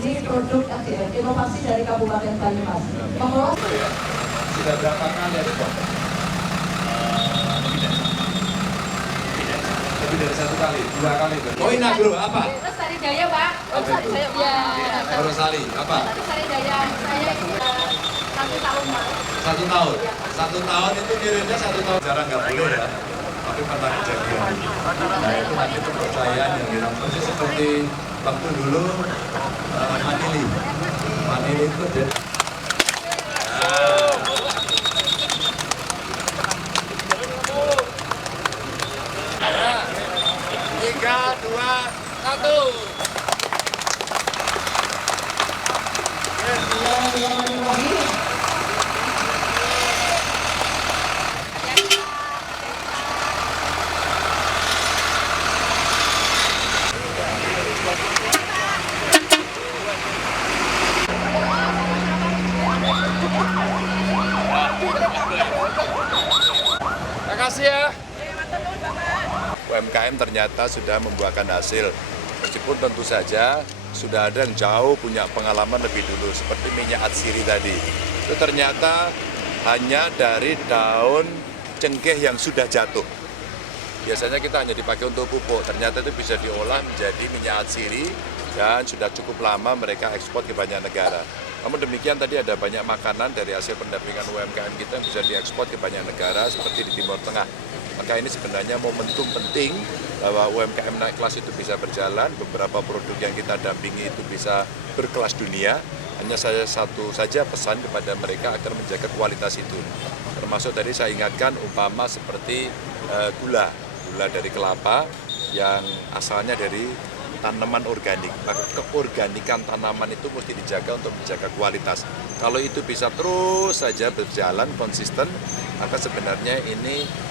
Ini produk inovasi dari Kabupaten Banyumas. Mengelola sudah berapa kali ekspor? Lebih dari 1 kali, 2 kali. Oh Inagro apa? Lestari Jaya Pak. Rosali apa? Lestari Jaya. Saya 1 tahun Pak. 1 tahun. 1 tahun itu ngirimnya 1 tahun. Jarang nggak boleh ya. Tapi pernah kejadian. Nah itu nanti kepercayaan yang hilang. Persis seperti waktu dulu Manili. Manili itu jadi. Tiga, dua, satu. Terima kasih ya. UMKM ternyata sudah membuahkan hasil, meskipun tentu saja sudah ada yang jauh punya pengalaman lebih dulu, seperti minyak atsiri tadi. Itu ternyata hanya dari daun cengkeh yang sudah jatuh. Biasanya kita hanya dipakai untuk pupuk, ternyata itu bisa diolah menjadi minyak atsiri dan sudah cukup lama mereka ekspor ke banyak negara. Namun demikian tadi ada banyak makanan dari hasil pendampingan UMKM kita yang bisa diekspor ke banyak negara seperti di Timur Tengah. Maka ini sebenarnya momentum penting bahwa UMKM naik kelas itu bisa berjalan, beberapa produk yang kita dampingi itu bisa berkelas dunia. Hanya saya satu saja pesan kepada mereka agar menjaga kualitas itu. Termasuk tadi saya ingatkan umpama seperti gula dari kelapa yang asalnya dari tanaman organik. Maka keorganikan tanaman itu mesti dijaga untuk menjaga kualitas. Kalau itu bisa terus saja berjalan konsisten, maka sebenarnya ini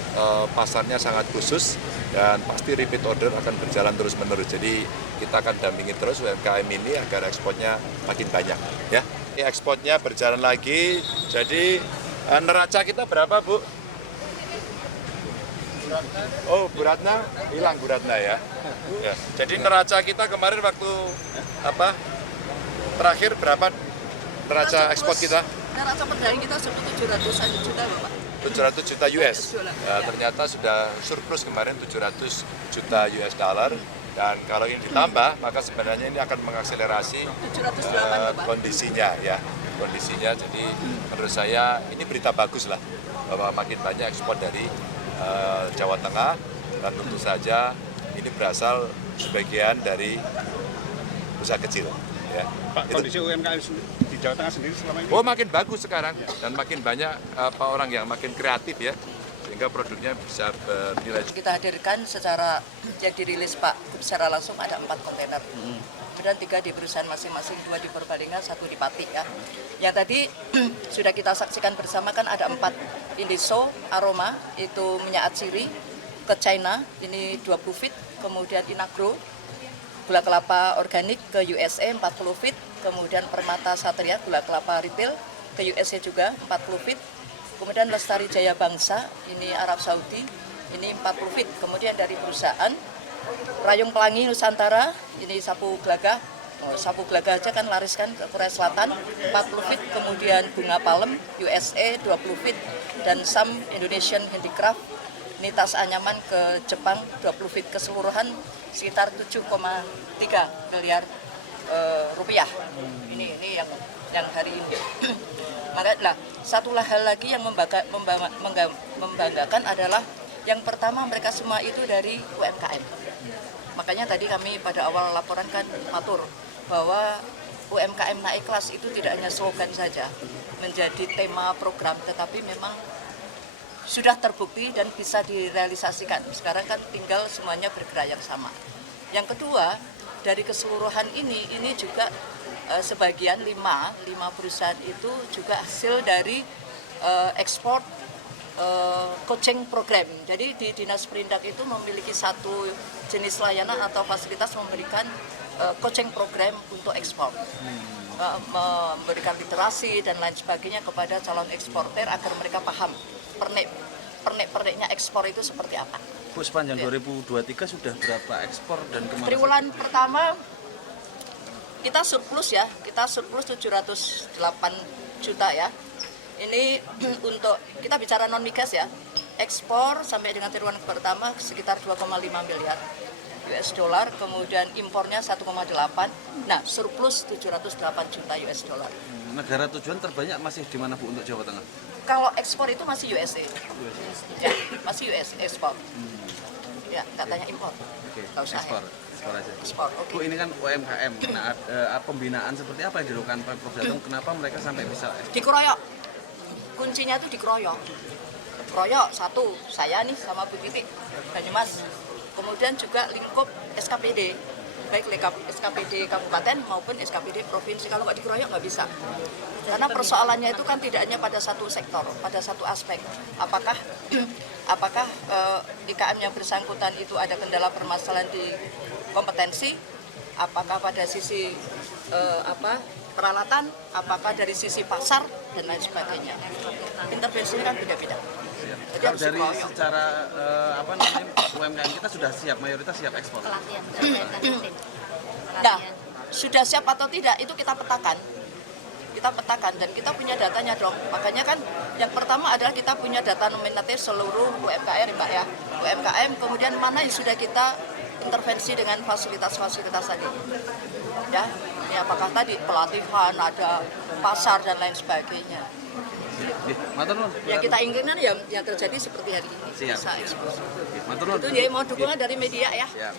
pasarnya sangat khusus dan pasti repeat order akan berjalan terus-menerus. Jadi kita akan dampingi terus UMKM ini agar ekspornya makin banyak. Ya, ekspornya berjalan lagi. Jadi neraca kita berapa, Bu? Oh, Bu Ratna hilang, Bu Ratna ya. Ya. Jadi neraca kita kemarin waktu apa? Terakhir berapa neraca ekspor kita? Neraca perdagangan kita sudah 700 juta Bapak. 700 juta US. Ya, ternyata sudah surplus kemarin 700 juta US dollar. Dan kalau ini ditambah, maka sebenarnya ini akan mengakselerasi kondisinya ya. Kondisinya, jadi menurut saya ini berita bagus lah bahwa makin banyak ekspor dari Jawa Tengah, dan tentu saja ini berasal sebagian dari usaha kecil. Ya. Pak, kondisi UMKM di Jawa Tengah sendiri selama ini? Oh, makin bagus sekarang dan makin banyak orang yang makin kreatif ya, sehingga produknya bisa bernilai. Kita hadirkan secara yang dirilis Pak secara langsung ada 4 kontainer. Kemudian 3 di perusahaan masing-masing, 2 di Purbalingga, 1 di Pati ya. Yang tadi sudah kita saksikan bersama kan ada 4. Indiso, Aroma, itu minyak atsiri, ke China, ini 20 feet, kemudian Inagro, gula kelapa organik ke USA 40 feet, kemudian Permata Satria, gula kelapa retail ke USA juga 40 feet, kemudian Lestari Jaya Bangsa, ini Arab Saudi, ini 40 feet, kemudian dari perusahaan Rayung Pelangi Nusantara, ini sapu gelagah aja kan laris kan ke Korea Selatan 40 feet, kemudian Bunga Palem USA 20 feet, dan Sam Indonesian Handicraft, ini tas anyaman ke Jepang 20 feet, keseluruhan sekitar 7,3 miliar rupiah. Ini yang hari ini. Maka satu hal lagi yang membanggakan adalah yang pertama mereka semua itu dari UMKM. Makanya tadi kami pada awal laporan kan matur bahwa UMKM naik kelas itu tidak hanya slogan saja menjadi tema program, tetapi memang sudah terbukti dan bisa direalisasikan. Sekarang kan tinggal semuanya bergerak yang sama. Yang kedua, dari keseluruhan ini juga sebagian 5 perusahaan itu juga hasil dari ekspor coaching program. Jadi di Dinas Perindak itu memiliki satu jenis layanan atau fasilitas memberikan coaching program untuk ekspor. Memberikan literasi dan lain sebagainya kepada calon eksporter agar mereka paham pernik-perniknya ekspor itu seperti apa. Bu, sepanjang 2023 sudah berapa ekspor dan kemana? Triwulan pertama kita surplus ya, kita surplus 708 juta ya. Ini untuk kita bicara non migas ya, ekspor sampai dengan triwulan pertama sekitar 2,5 miliar US dollar, kemudian impornya 1,8, nah surplus 708 juta US dollar. Negara tujuan terbanyak masih di mana Bu untuk Jawa Tengah? Kalau ekspor itu masih USA, ya, masih US ekspor. Ya, nggak tanya impor. Oke, Nggak usah, ekspor, ya. ekspor aja. Ekspor, oke. Bu, ini kan UMKM. Nah, pembinaan seperti apa yang dilakukan Pemprov Jateng? Kenapa mereka sampai bisa ekspor? Dikeroyok, kuncinya itu dikeroyok. Keroyok satu, saya nih sama Bu Titi Banyumas. Kemudian juga lingkup SKPD, baik SKPD kabupaten maupun SKPD provinsi. Kalau nggak dikeroyok nggak bisa. Karena persoalannya itu kan tidak hanya pada satu sektor, pada satu aspek. Apakah IKM yang bersangkutan itu ada kendala permasalahan di kompetensi? Apakah pada sisi peralatan? Apakah dari sisi pasar dan lain sebagainya? Intervensinya kan beda-beda. Jadi Kalau harus dari dikeroyok. secara UMKM kita sudah siap, mayoritas siap ekspor. Pelatihan. Nah, sudah siap atau tidak itu kita petakan. Kita petakan dan kita punya datanya dong. Makanya kan yang pertama adalah kita punya data nominatif seluruh UMKM Mbak ya. UMKM kemudian mana yang sudah kita intervensi dengan fasilitas-fasilitas tadi. Ya, ini apakah tadi pelatihan, ada pasar dan lain sebagainya. Matur nuwun. Yang kita inginkan yang terjadi seperti hari ini. Siap. Bisa ekspor. Matur nuwun. Itu ya mau dukungan dari media ya. Siap.